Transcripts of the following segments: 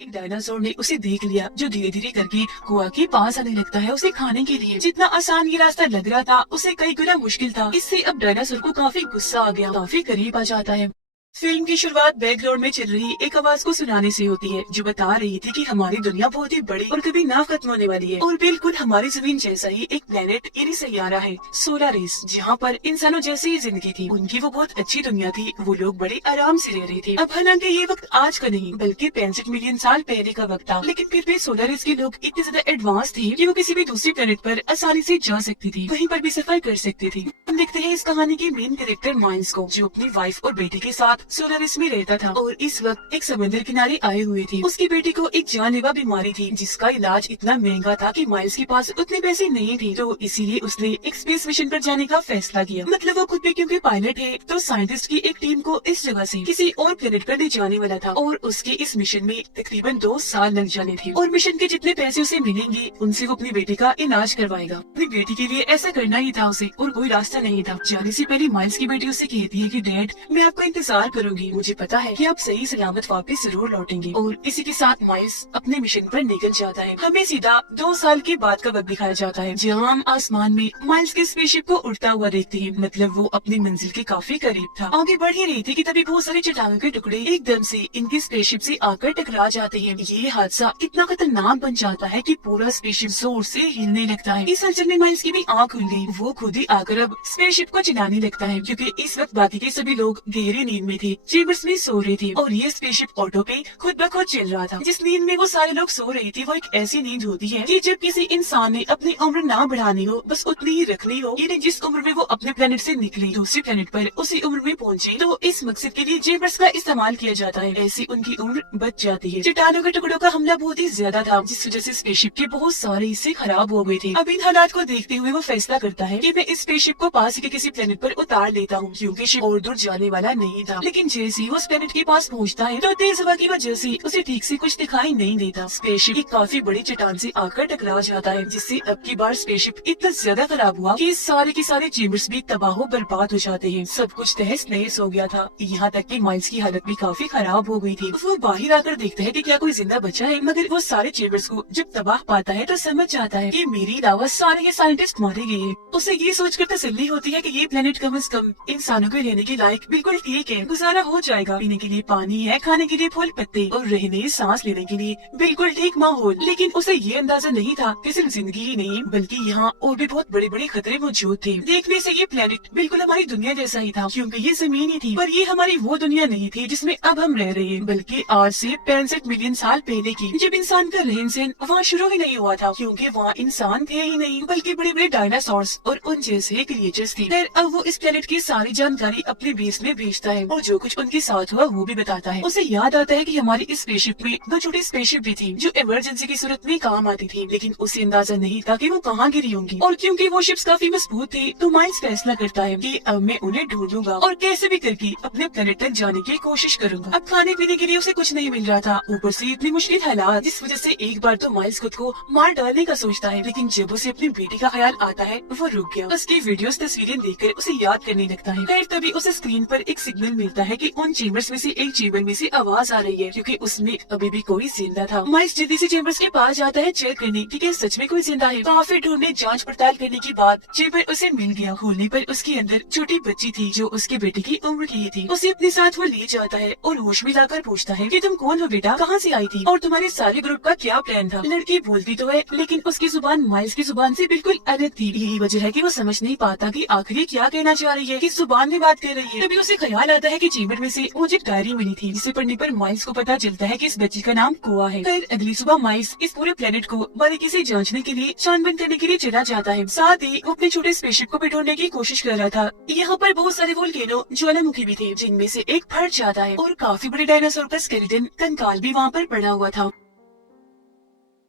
एक डायनासोर ने उसे देख लिया जो धीरे धीरे करके कुआ के पास आने लगता है उसे खाने के लिए। जितना आसान ये रास्ता लग रहा था उसे कई गुना मुश्किल था। इससे अब डायनासोर को काफी गुस्सा आ गया, काफी करीब आ जाता है। फिल्म की शुरुआत बैकग्राउंड में चल रही एक आवाज को सुनाने से होती है जो बता रही थी कि हमारी दुनिया बहुत ही बड़ी और कभी ना खत्म होने वाली है और बिल्कुल हमारी जमीन जैसा ही एक प्लेनेट यानी सैयारा है सोलारिस, जहाँ पर इंसानों जैसी ही जिंदगी थी। उनकी वो बहुत अच्छी दुनिया थी, वो लोग बड़े आराम से रह रहे थे। अब हालांकि ये वक्त आज का नहीं बल्कि 65 मिलियन साल पहले का वक्त था, लेकिन फिर भी सोलारिस के लोग इतने ज्यादा एडवांस थे कि वो किसी भी दूसरी प्लेनेट पर आसानी से जा सकती थी, वहीं पर भी सफर कर सकती थी। हम देखते हैं इस कहानी के मेन कैरेक्टर माइल्स को, जो अपनी वाइफ और बेटी के साथ सोलारिस में रहता था और इस वक्त एक समंदर किनारे आए हुए थे। उसकी बेटी को एक जानलेवा बीमारी थी जिसका इलाज इतना महंगा था कि माइल्स के पास उतने पैसे नहीं थे, तो इसीलिए उसने एक स्पेस मिशन पर जाने का फैसला किया। मतलब वो खुद भी क्योंकि पायलट है तो साइंटिस्ट की एक टीम को इस जगह से किसी और प्लेनेट पर ले जाने वाला था और उसके इस मिशन में तकरीबन 2 साल लग जाने थे और मिशन के जितने पैसे उसे मिलेंगे उनसे वो अपनी बेटी का इलाज करवाएगा। अपनी बेटी के लिए ऐसा करना ही था उसे और कोई रास्ता नहीं था। जाने से पहले माइल्स की बेटी उसे कहती है कि डैड, मैं आपका इंतजार करूंगी, मुझे पता है कि आप सही सलामत वापस जरूर लौटेंगे। और इसी के साथ माइल्स अपने मिशन पर निकल जाता है। हमें सीधा 2 साल के बाद का वक्त दिखाया जाता है जहाँ हम आसमान में माइल्स के स्पेसशिप को उड़ता हुआ देखते हैं। मतलब वो अपनी मंजिल के काफी करीब था, आगे बढ़ ही रही थी कि तभी बहुत सारे चट्टानों के टुकड़े एकदम से इनके स्पेसशिप से आकर टकरा जाते हैं। ये हादसा इतना खतरनाक बन जाता है कि पूरा स्पेसशिप जोर से हिलने लगता है। इस हलचल में माइल्स की भी आँख खुल गई। वो खुद ही आकर अब स्पेसशिप को चलाने लगता है क्योंकि इस वक्त बाकी के सभी लोग गहरी नींद में थे, चेम्बर्स में सो रहे थे और ये स्पेसशिप ऑटो पे खुद ब खुद चल रहा था। जिस नींद में वो सारे लोग सो रहे थे वो एक ऐसी नींद होती है कि जब किसी इंसान ने अपनी उम्र ना बढ़ानी हो, बस उतनी ही रखनी हो, यानी जिस उम्र में वो अपने प्लेनेट से निकली दूसरी प्लेनेट पर उसी उम्र में पहुंची, तो इस मकसद के लिए चेम्बर्स का इस्तेमाल किया जाता है। ऐसी उनकी उम्र बच जाती है। चट्टानों के टुकड़ों का हमला बहुत ही ज्यादा था जिस वजह से स्पेसशिप के बहुत सारे हिस्से खराब हो गए थे। अब इन हालात को देखते हुए वो फैसला करता है कि मैं इस स्पेसशिप को पास के किसी प्लेनेट पर उतार लेता हूँ क्योंकि शिप और दूर जाने वाला नहीं था। लेकिन जैसे ही वो उस प्लेनेट के पास पहुँचता है तो तेज हवा की वजह से उसे ठीक से कुछ दिखाई नहीं देता। स्पेसशिप एक काफी बड़ी चट्टान से आकर टकरा जाता है जिससे अब की बार स्पेसशिप इतना ज्यादा खराब हुआ कि सारे के सारे चेम्बर्स भी तबाह बर्बाद हो जाते हैं। सब कुछ तहस नहस हो गया था, यहाँ तक कि माइल्स की हालत भी काफी खराब हो गई थी। वो बाहर आकर देखता है कि क्या कोई जिंदा बचा है, मगर वो सारे चेम्बर्स को जब तबाह पाता है तो समझ जाता है कि मेरे अलावा सारे के साइंटिस्ट मारे गए हैं। उसे ये सोचकर तसल्ली होती है कि ये प्लेनेट कम से कम इंसानों के रहने के लायक बिल्कुल ठीक है, गुजारा हो जाएगा। पीने के लिए पानी है, खाने के लिए फूल पत्ते और रहने सांस लेने के लिए बिल्कुल ठीक माहौल। लेकिन उसे ये अंदाजा नहीं था कि सिर्फ जिंदगी ही नहीं बल्कि यहाँ और भी बहुत बड़े बड़े खतरे मौजूद थे। देखने से ये प्लेनेट बिल्कुल हमारी दुनिया जैसा ही था क्योंकि ये जमीन ही थी, पर ये हमारी वो दुनिया नहीं थी जिसमें अब हम रह रहे हैं, बल्कि आज से 65 मिलियन साल पहले की, जब इंसान का रहन सहन वहाँ शुरू ही नहीं हुआ था क्योंकि वहाँ इंसान थे ही नहीं बल्कि बड़े बड़े डायनासोर्स और उन जैसे क्रिएचर्स थे। फिर अब वो इस प्लेनेट की सारी जानकारी अपने बेस में भेजता है और जो कुछ उनके साथ हुआ वो भी बताता है। उसे याद आता है कि हमारी इस स्पेसशिप में 2 छोटी स्पेसशिप भी थी जो इमरजेंसी की सूरत में काम आती थी, लेकिन उसे अंदाजा नहीं था कि वो कहाँ गिरी होंगी। और क्योंकि वो शिप्स काफी मजबूत थी तो माइल्स फैसला करता है कि अब मैं उन्हें ढूंढूंगा और कैसे भी करके अपने प्लेनेट तक जाने की कोशिश करूंगा। अब खाने पीने के लिए उसे कुछ नहीं मिल रहा था, ऊपर से इतनी मुश्किल हालात, जिस वजह से एक बार तो माइल्स खुद को मार डालने का सोचता है, लेकिन जब उसे अपनी बेटी का ख्याल आता है वो रुक गया। उसकी वीडियोस तस्वीरें देखकर उसे याद करने लगता है। फिर तभी उसे स्क्रीन पर एक सिग्नल मिलता है कि उन चेम्बर्स में से एक चेम्बर में से आवाज आ रही है क्योंकि उसमें अभी भी कोई जिंदा था। माइल्स जल्दी से चेम्बर्स के पास जाता है चेक करने कि क्या सच में कोई जिंदा है। काफी ढूंढने जांच पड़ताल करने के बाद चेम्बर उसे मिल गया। खोलने पर उसके अंदर छोटी बच्ची थी जो उसके बेटे की उम्र की थी। उसे अपने साथ वो ले जाता है और होश में लाकर पूछता है कि तुम कौन हो बेटा, कहाँ से आई थी और तुम्हारे सारे ग्रुप का क्या प्लान था। लड़की बोलती तो है लेकिन उसकी जुबान माइल्स की जुबान से बिल्कुल अलग थी। यही वजह है कि वो समझ नहीं पाता कि आखिर ये क्या कहना चाह रही है, किस जुबान में बात कर रही है। तभी उसे ख्याल आता है कि चेम्बर में से मुझे एक डायरी मिली थी जिसे पढ़ने पर माइल्स को पता चलता है कि इस बच्ची का नाम कुआ है। फिर अगली सुबह माइल्स इस पूरे प्लेनेट को बारीकी से जांचने के लिए छानबीन करने के लिए चला जाता है। साथ ही वो अपने छोटे स्पेसशिप को भी ढूंढने की कोशिश कर रहा था। यहाँ पर बहुत सारे वोल्केनो ज्वालामुखी भी थे जिनमें से एक फट जाता है और काफी बड़े डायनासोर का स्केलेटन कंकाल भी वहाँ पर पड़ा हुआ था।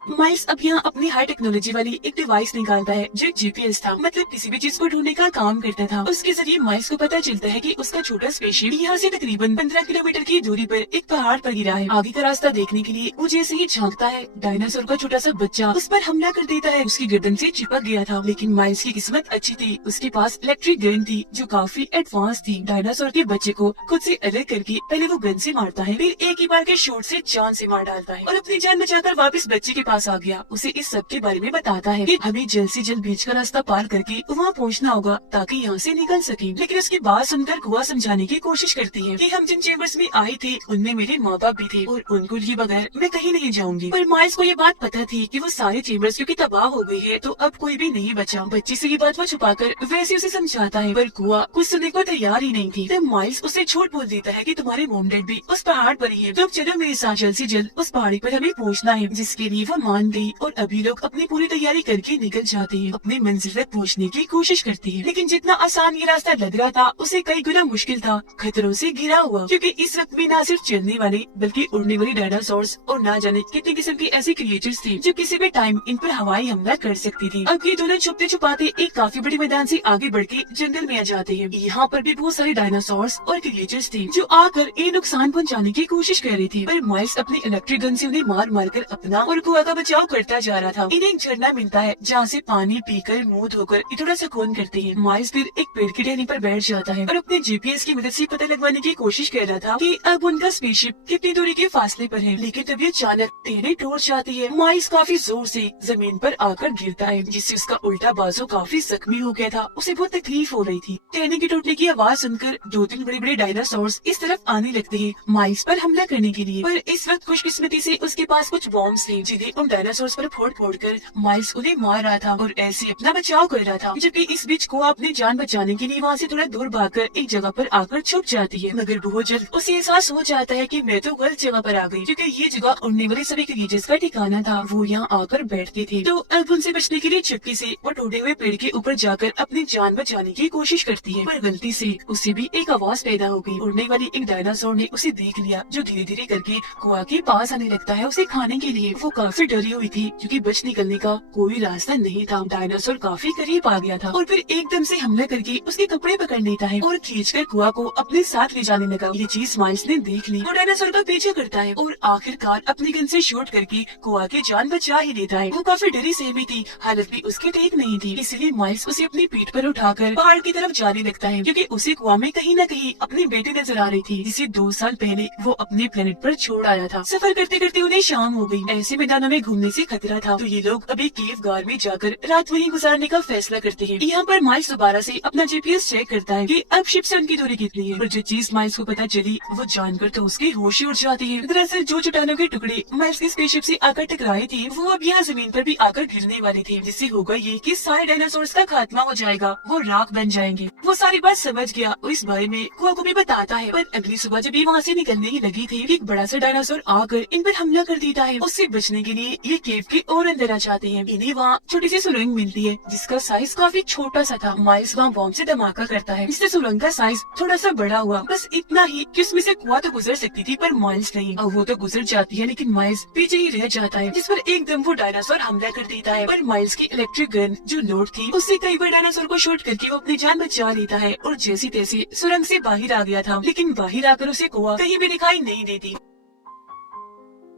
माइल्स अब यहाँ अपनी हाई टेक्नोलॉजी वाली एक डिवाइस निकालता है जो जीपीएस था, मतलब किसी भी चीज को ढूंढने का काम करता था। उसके जरिए माइल्स को पता चलता है कि उसका छोटा स्पेसशिप यहाँ से तकरीबन 15 किलोमीटर की दूरी पर एक पहाड़ पर गिरा है। आगे का रास्ता देखने के लिए वो जैसे ही झांकता है, डायनासोर का छोटा सा बच्चा उस पर हमला कर देता है। उसकी गर्दन से चिपक गया था, लेकिन माइल्स की किस्मत अच्छी थी, उसके पास इलेक्ट्रिक गन थी जो काफी एडवांस थी। डायनासोर के बच्चे को खुद से अलग करके पहले वो गन से मारता है, फिर एक ही बार के शॉट से जान से मार डालता है और अपनी जान बचाकर वापस बच्चे के पास आ गया। उसे इस सब के बारे में बताता है कि हमें जल्द से जल्द बीच का रास्ता पार करके वहाँ पहुँचना होगा ताकि यहाँ से निकल सके। लेकिन उसकी बात सुनकर कुआ समझाने की कोशिश करती है कि हम जिन चेम्बर्स में आए थे उनमें मेरे माँ बाप भी थे और उनको लिए बगैर मैं कहीं नहीं जाऊंगी। पर माइल्स को ये बात पता थी कि वो सारे चेम्बर्स क्योंकि तबाह हो गई है तो अब कोई भी नहीं बचा। बच्चे से ये बात वो छुपाकर वैसे उसे समझाता है, पर कुआ कुछ सुनने को तैयार ही नहीं थी। तब माइल्स उसे झूठ बोल देता है कि तुम्हारे मॉम डैड भी उस पहाड़ पर ही है, तो चलो मेरे साथ जल्द से जल्द उस पहाड़ी पर हमें पहुँचना है। जिसके लिए वो मान गई और अभी लोग अपनी पूरी तैयारी करके निकल जाते हैं, अपनी मंजिल तक पहुँचने की कोशिश करती है। लेकिन जितना आसान ये रास्ता लग रहा था उसे कई गुना मुश्किल था, खतरों से घिरा हुआ, क्योंकि इस वक्त भी न सिर्फ चलने वाले बल्कि उड़ने वाली डायनासोर्स और ना जाने कितने किस्म की ऐसी क्रिएचर्स थी जो किसी भी टाइम इन पर हवाई हमला कर सकती थी। अब ये दोनों छुपते छुपाते एक काफी बड़े मैदान से आगे बढ़ के जंगल में आ जाते हैं। यहाँ पर भी बहुत सारे डायनासोर्स और क्रिएचर्स थे जो आकर ये नुकसान पहुँचाने की कोशिश कर रही थी, पर माइल्स अपनी इलेक्ट्रिक गन से उन्हें मार मार कर अपना और कुआ का बचाव करता जा रहा था। इन्हें एक झरना मिलता है जहाँ से पानी पीकर मुंह धोकर ये थोड़ा सुकून करते हैं। माइल्स फिर एक पेड़ की टहनी पर बैठ जाता है और अपने जीपीएस की मदद से पता लगवाने की कोशिश कर रहा था कि अब उनका स्पेसशिप कितनी दूरी के फासले पर है। लेकिन तभी अचानक टहनी टूट जाती है। माइल्स काफी जोर से जमीन पर आकर गिरता है, जिससे उसका उल्टा बाजू काफी जख्मी हो गया था। उसे बहुत तकलीफ हो रही थी। टहनी के टूटने की आवाज सुनकर 2-3 बड़े बड़े डायनासोर्स इस तरफ आने लगते हैं माइल्स पर हमला करने के लिए। पर इस वक्त खुशकिस्मती से उसके पास कुछ बॉम्ब्स थे जिन्हें उन डायनासोर्स पर फोड़ फोड़ कर माइल्स उन्हें मार रहा था और ऐसे अपना बचाव कर रहा था। जबकि इस बीच को अपनी जान बचाने के लिए वहाँ से थोड़ा दूर भागकर एक जगह पर आकर छुप जाती है, मगर बहुत जल्द उसे एहसास हो जाता है कि मैं तो गलत जगह पर आ गई, क्योंकि ये जगह उड़ने वाले सभी क्रिएचर्स का ठिकाना था। वो यहाँ आकर बैठते थे। तो अब उनसे बचने के लिए चुपके से वो टूटे हुए पेड़ के ऊपर जाकर अपनी जान बचाने की कोशिश करती है, पर गलती से उसे भी एक आवाज पैदा हो गई। उड़ने वाली एक डायनासोर ने उसे देख लिया जो धीरे धीरे करके कुआ के पास आने लगता है उसे खाने के लिए। वो काफी डरी हुई थी क्योंकि बच निकलने का कोई रास्ता नहीं था। डायनासोर काफी करीब आ गया था और फिर एकदम से हमला करके उसके कपड़े पकड़ लेता है और खींचकर कुआ को अपने साथ ले जाने लगा। ये चीज माइल्स ने देख ली। वो डायनासोर का पीछा करता है और आखिरकार अपनी गन से शूट करके कुआ की जान बचा ही लेता है। वो काफी डरी सहमी थी, हालत भी उसकी ठीक नहीं थी, इसलिए माइल्स उसे अपनी पीठ पर उठाकर पहाड़ की तरफ जाने लगता है, क्योंकि उसे कुआ में कहीं न कहीं अपनी बेटी नजर आ रही थी जिसे 2 साल पहले वो अपने प्लेनेट पर छोड़ आया था। सफर करते करते उन्हें शाम हो गई। ऐसे मैदानों में घूमने से खतरा था, तो ये लोग अभी केव गार में जाकर रात वहीं गुजारने का फैसला करते हैं। यहाँ पर माइल्स दोबारा से अपना जीपीएस चेक करता है कि अब शिप से उनकी दूरी कितनी है, और जो चीज माइल्स को पता चली वो जानकर तो उसके होश ही उड़ जाती है। दरअसल जो चट्टानों के टुकड़े माइल्स की स्पेसशिप से आकर टकराए थे वो अब यहाँ जमीन पर भी आकर गिरने वाले थे, जिससे होगा ये कि सारे डायनासोर्स का खात्मा हो जाएगा, वो राख बन जाएंगे। वो सारी बात समझ गया और इस बारे में कुआ को भी बताता है। पर अगली सुबह जब ये वहाँ से निकलने ही लगी थी, एक बड़ा सा डायनासोर आकर इन पर हमला कर देता है। उससे बचने के लिए ये केव के और अंदर आ जाते हैं। इन्हें वहाँ छोटी सी सुरंग मिलती है जिसका साइज काफी छोटा सा था। माइल्स वहाँ बॉम्ब से धमाका करता है, जिससे सुरंग का साइज थोड़ा सा बड़ा हुआ, बस इतना ही कि उसमें से कुआ तो गुजर सकती थी पर माइल्स नहीं। और वो तो गुजर जाती है लेकिन माइल्स पीछे ही रह जाता है, जिस पर एकदम वो डायनासोर हमला कर देता है। पर माइल्स की इलेक्ट्रिक गन जो लोड थी उससे कई बार डायनासोर को शूट करके वो अपनी जान बचा लेता है और जैसी तैसी सुरंग से बाहर आ गया था। लेकिन बाहर आकर उसे कुआ कहीं भी दिखाई नहीं देती।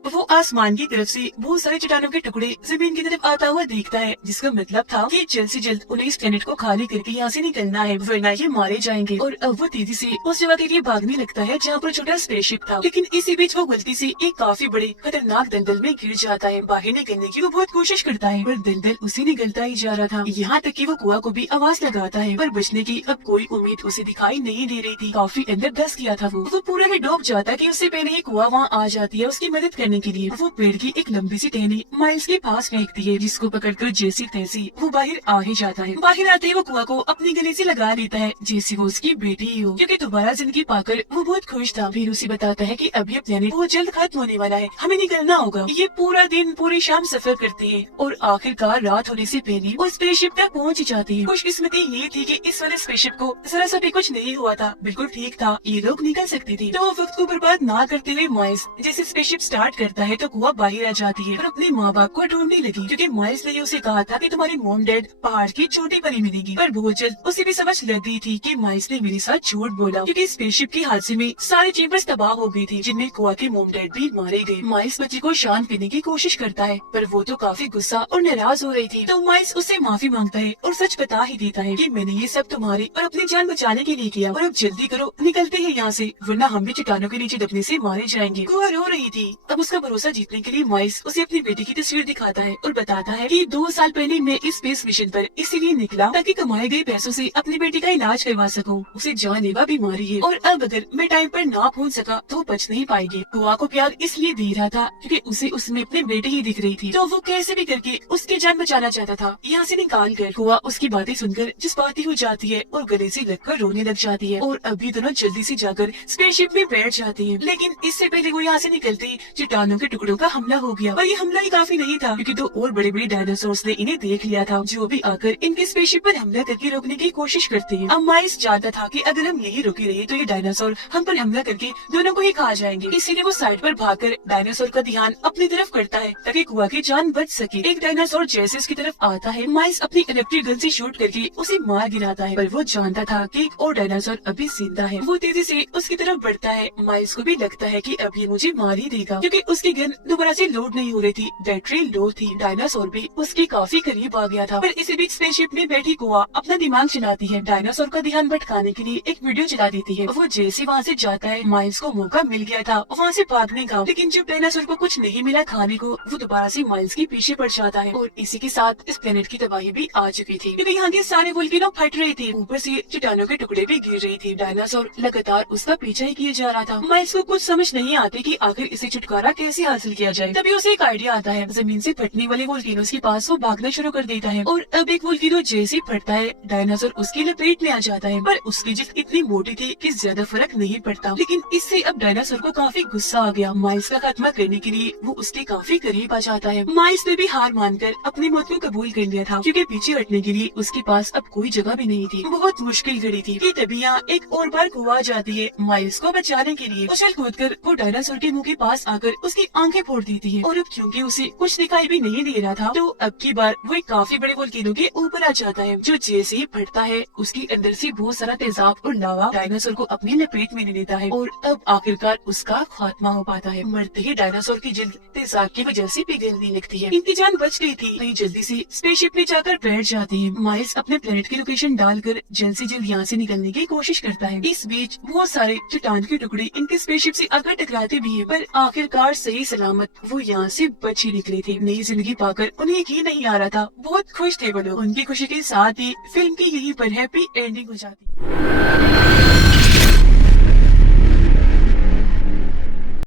वो आसमान की तरफ से बहुत सारे चट्टानों के टुकड़े जमीन की तरफ आता हुआ देखता है, जिसका मतलब था कि जल्द से जल्द उन्हें इस प्लेनेट को खाली करके यहाँ से निकलना है, वरना ये मारे जाएंगे। और अब वो तेजी से उस जगह के लिए भागने लगता है जहाँ पर छोटा स्पेसशिप था। लेकिन इसी बीच वो गलती से एक काफी बड़े खतरनाक दलदल में गिर जाता है। बाहर निकलने की वो बहुत कोशिश करता है पर दलदल उसे निकलता ही जा रहा था। यहाँ तक कि वो कुआ को भी आवाज लगाता है, पर बचने की अब कोई उम्मीद उसे दिखाई नहीं दे रही थी। काफी अंदर धंस गया था। वो पूरा ही डूब जाता कि उससे पहले ही कुआ वहाँ आ जाती है उसकी मदद करने के लिए। वो पेड़ की एक लंबी सी टहनी माइल्स के पास फेंकती है, जिसको पकड़कर जैसी तैसी वो बाहर आ ही जाता है। बाहर आते ही वो कुआ को अपनी गले से लगा लेता है जैसे वो उसकी बेटी ही हो, क्योंकि दोबारा जिंदगी पाकर वो बहुत खुश था। फिर उसे बताता है कि अब ये प्लेनेट बहुत जल्द खत्म होने वाला है, हमें निकलना होगा। ये पूरा दिन पूरी शाम सफर करते हैं और आखिरकार रात होने से पहले वो स्पेसशिप तक पहुँच जाती है। खुशकिस्मती ये थी कि इस वाले स्पेसशिप को जरा सा भी कुछ नहीं हुआ था, बिल्कुल ठीक था, ये लोग निकल सकते थे। तो वक्त को बर्बाद ना करते हुए माइल्स जैसे स्पेसशिप स्टार्ट करता है तो कुआ बाहर आ जाती है और अपने माँ बाप को ढूंढने लगी, क्योंकि माइल्स ने उसे कहा था कि तुम्हारे मॉम डैड पहाड़ की चोटी पर ही मिलेगी। पर बहुत जल्द उसे भी समझ लग गई थी कि माइल्स ने मेरे साथ झूठ बोला, क्योंकि स्पेसशिप के हादसे में सारे चेम्बर्स तबाह हो गई थी, जिनमें कुआ के मॉम डैड भी मारे गए। माइल्स बच्चे को शांत करने की कोशिश करता है, पर वो तो काफी गुस्सा और नाराज हो रही थी। तो माइल्स उससे माफी मांगता है और सच बता ही देता है कि मैंने ये सब तुम्हारी और अपनी जान बचाने के लिए किया, और अब जल्दी करो, निकलते हैं यहाँ से, वरना हम भी चट्टानों के नीचे दबने से मारे जाएंगे। कुआ रो रही थी। अब उसका भरोसा जीतने के लिए माइल्स उसे अपनी बेटी की तस्वीर दिखाता है और बताता है कि 2 साल पहले मैं इस स्पेस मिशन पर इसीलिए निकला ताकि कमाए गए पैसों से अपनी बेटी का इलाज करवा सकूं। उसे जानलेवा बीमारी है और अब अगर मैं टाइम पर ना पहुंच सका तो बच नहीं पाएगी। कुआ को प्यार इसलिए दे रहा था क्योंकि उसे उसमें अपनी बेटी ही दिख रही थी, तो वो कैसे भी करके उसकी जान बचाना चाहता था। यहाँ से निकाल कर कुआ उसकी बातें सुनकर जज्बाती हो जाती है और गले से लगकर रोने लग जाती है, और अभी दोनों जल्दी से जाकर स्पेसशिप में बैठ जाती है। लेकिन इससे पहले वो यहाँ से निकलते ही चट्टानों के टुकड़ों का हमला हो गया, और ये हमला ही काफी नहीं था क्योंकि 2 और बड़े बड़े डायनासोर्स ने इन्हें देख लिया था, जो भी आकर इनके स्पेसशिप पर हमला करके रोकने की कोशिश करते हैं। अब माइल्स जानता था कि अगर हम यही रुके रहे तो ये डायनासोर हम पर हमला करके दोनों को ही खा जाएंगे, इसीलिए वो साइड पर भागकर डायनासोर का ध्यान अपनी तरफ करता है ताकि कुआ की जान बच सके। एक डायनासोर जैसे उसकी तरफ आता है, माइल्स अपनी इलेक्ट्रिक गन से शूट करके उसे मार गिराता है, पर वो जानता था कि एक और डायनासोर अभी जिंदा है। वो तेजी से उसकी तरफ बढ़ता है। माइल्स को भी लगता है कि अब ये मुझे मार ही देगा, क्योंकि उसकी गन दोबारा से लोड नहीं हो रही थी, बैटरी लो थी। डायनासोर भी उसके काफी करीब आ गया था, पर इसी बीच स्पेसशिप में बैठी कुआ अपना दिमाग चलाती है। डायनासोर का ध्यान भटकाने के लिए एक वीडियो चला देती है। वो जैसे वहाँ से जाता है, माइल्स को मौका मिल गया था वहाँ से भागने का, लेकिन जब डायनासोर को कुछ नहीं मिला खाने को, वो दोबारा से माइल्स के पीछे पड़ जाता है। और इसी के साथ इस प्लेनेट की तबाही भी आ चुकी थी, क्योंकि यहाँ के सारे वोल्केनो फट रहे थे, ऊपर से चट्टानों के टुकड़े भी गिर रही थी। डायनासोर लगातार उसका पीछा ही किया जा रहा था। माइल्स को कुछ समझ नहीं आती कि आखिर इसे छुटकारा कैसे हासिल किया जाए। तभी उसे एक आइडिया आता है। जमीन से फटने वाले वोल्केनोस के पास वो भागना शुरू कर देता है, और अब एक वोल्केनो जैसे फटता है, डायनासोर उसकी लपेट में आ जाता है, पर उसकी जिस्म इतनी मोटी थी कि ज्यादा फर्क नहीं पड़ता। लेकिन इससे अब डायनासोर को काफी गुस्सा आ गया। माइल्स का खात्मा करने के लिए वो उसके काफी करीब आ जाता है। माइल्स ने भी हार मानकर अपनी मौत को कबूल कर लिया था, क्योंकि पीछे हटने के लिए उसके पास अब कोई जगह भी नहीं थी। बहुत मुश्किल घड़ी थी कि तभी यहाँ एक और बार कुआ आ जाती है। माइल्स को बचाने के लिए उछल कूदकर वो डायनासोर के मुंह के पास आकर उसकी आंखें फोड़ देती है, और अब क्योंकि उसे कुछ दिखाई भी नहीं दे रहा था, तो अब की बार वो एक काफी बड़े वोल्केनो के ऊपर आ जाता है, जो जैसे ही फटता है उसके अंदर से बहुत सारा तेजाब और लावा डायनासोर को अपनी लपेट में ले लेता है, और अब आखिरकार उसका खात्मा हो पाता है। मरते ही डायनासोर की जल्द तेजाब की वजह से पिघलने लगती है। इनकी जान बच गई थी, तो जल्दी से स्पेसशिप में जाकर बैठ जाते हैं। माइल्स अपने प्लेनेट की लोकेशन डालकर जल्द से जल्द यहाँ से निकलने की कोशिश करता है। इस बीच बहुत सारे चट्टान के टुकड़े इनके स्पेसशिप से आकर टकराते भी है, पर आखिरकार सही सलामत वो यहाँ से बच ही निकले थे। नई जिंदगी पाकर उन्हें यकीन नहीं आ रहा था, बहुत खुश थे वो लोग। उनकी खुशी के साथ ही फिल्म की यहीं पर हैप्पी एंडिंग हो जाती।